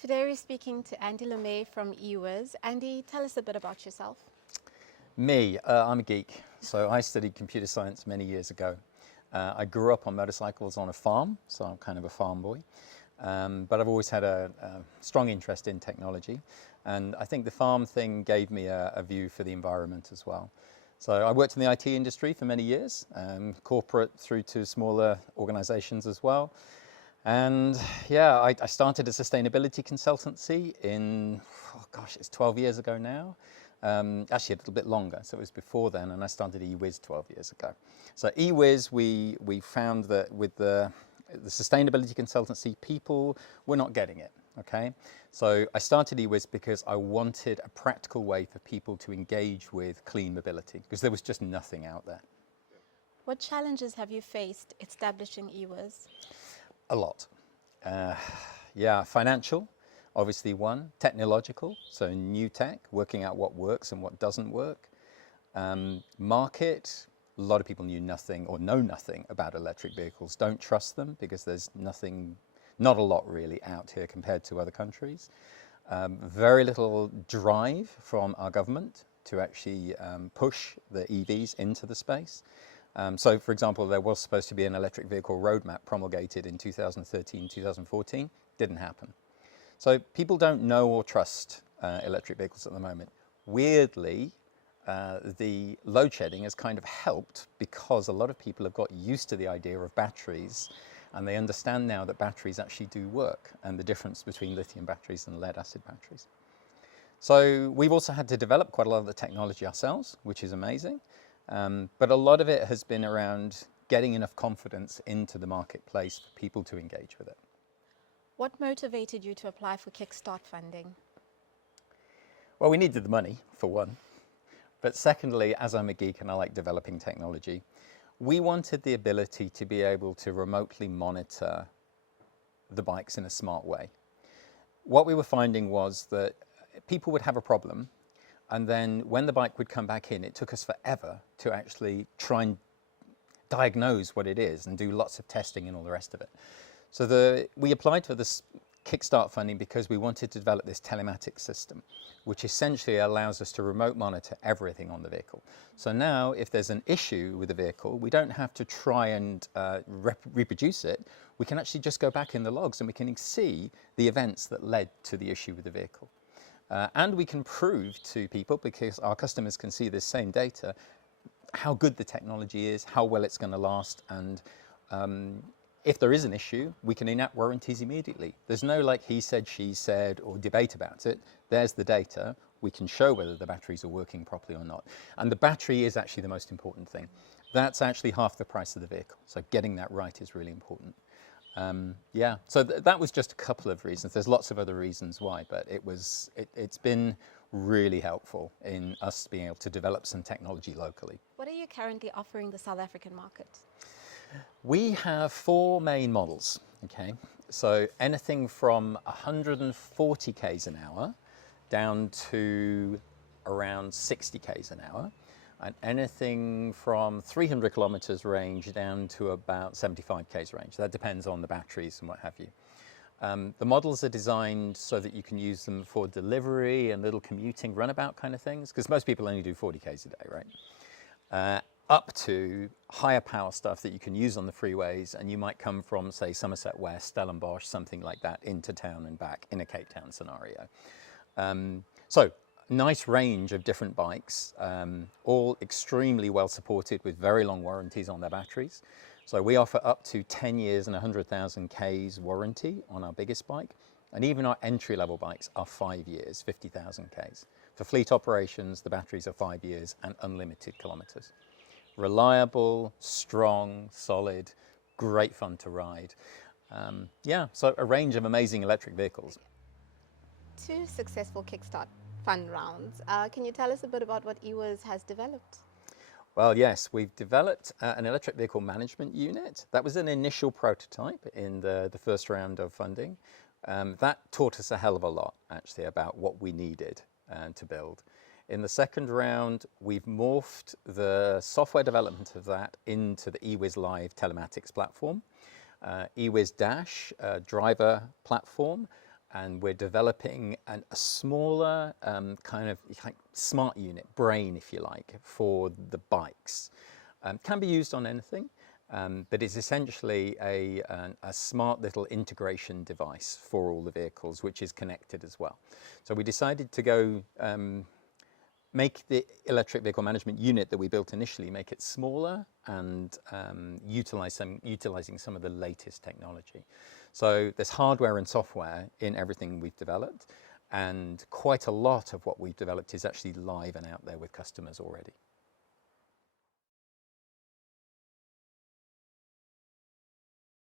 Today we're speaking to Andy LeMay from eWizz. Andy, tell us a bit about yourself. I'm a geek. So I studied computer science many years ago. I grew up on motorcycles on a farm, so I'm kind of a farm boy. But I've always had a strong interest in technology. And I think the farm thing gave me a view for the environment as well. So I worked in the IT industry for many years, corporate through to smaller organizations as well. And yeah, I started a sustainability consultancy it's 12 years ago now. Actually a little bit longer, so it was before then, and I started eWizz 12 years ago. So eWizz, we found that with the sustainability consultancy, people were not getting it, okay? So I started eWizz because I wanted a practical way for people to engage with clean mobility, because there was just nothing out there. What challenges have you faced establishing eWizz? A lot. Yeah, financial, obviously one. Technological, so new tech, working out what works and what doesn't work. Market, a lot of people knew nothing or know nothing about electric vehicles. Don't trust them because there's not a lot really out here compared to other countries. Very little drive from our government to actually push the EVs into the space. So, for example, there was supposed to be an electric vehicle roadmap promulgated in 2013, 2014. Didn't happen. So people don't know or trust electric vehicles at the moment. Weirdly, the load shedding has kind of helped because a lot of people have got used to the idea of batteries, and they understand now that batteries actually do work and the difference between lithium batteries and lead acid batteries. So we've also had to develop quite a lot of the technology ourselves, which is amazing. But a lot of it has been around getting enough confidence into the marketplace for people to engage with it. What motivated you to apply for Kickstart funding? Well, we needed the money, for one. But secondly, as I'm a geek and I like developing technology, we wanted the ability to be able to remotely monitor the bikes in a smart way. What we were finding was that people would have a problem, and then when the bike would come back in, it took us forever to actually try and diagnose what it is and do lots of testing and all the rest of it. So we applied for this Kickstart funding because we wanted to develop this telematics system, which essentially allows us to remote monitor everything on the vehicle. So now if there's an issue with the vehicle, we don't have to try and reproduce it. We can actually just go back in the logs and we can see the events that led to the issue with the vehicle. And we can prove to people, because our customers can see this same data, how good the technology is, how well it's going to last, and if there is an issue, we can enact warranties immediately. There's no like he said, she said, or debate about it. There's the data. We can show whether the batteries are working properly or not. And the battery is actually the most important thing. That's actually half the price of the vehicle. So getting that right is really important. Yeah, so that was just a couple of reasons. There's lots of other reasons why, but it's been really helpful in us being able to develop some technology locally. What are you currently offering the South African market? We have 4 main models, okay? So anything from 140 k's an hour down to around 60 k's an hour, and anything from 300 kilometers range down to about 75 k's range. That depends on the batteries and what have you. The models are designed so that you can use them for delivery and little commuting runabout kind of things, because most people only do 40 k's a day, right? Up to higher power stuff that you can use on the freeways, and you might come from, say, Somerset West, Stellenbosch, something like that, into town and back in a Cape Town scenario. So nice range of different bikes, all extremely well supported with very long warranties on their batteries. So we offer up to 10 years and 100,000 Ks warranty on our biggest bike, and even our entry-level bikes are 5 years, 50,000 Ks. For fleet operations, the batteries are 5 years and unlimited kilometers. Reliable, strong, solid, great fun to ride. Yeah, so a range of amazing electric vehicles. 2 successful Kickstart fund rounds. Can you tell us a bit about what eWizz has developed? Well, yes, we've developed an electric vehicle management unit. That was an initial prototype in the first round of funding. That taught us a hell of a lot, actually, about what we needed to build. In the second round, we've morphed the software development of that into the eWizz Live telematics platform, eWizz Dash driver platform, and we're developing a smaller kind of like smart unit, brain if you like, for the bikes. Can be used on anything, but it's essentially a smart little integration device for all the vehicles, which is connected as well. So we decided to go make the electric vehicle management unit that we built initially, make it smaller and utilizing some of the latest technology. So there's hardware and software in everything we've developed, and quite a lot of what we've developed is actually live and out there with customers already.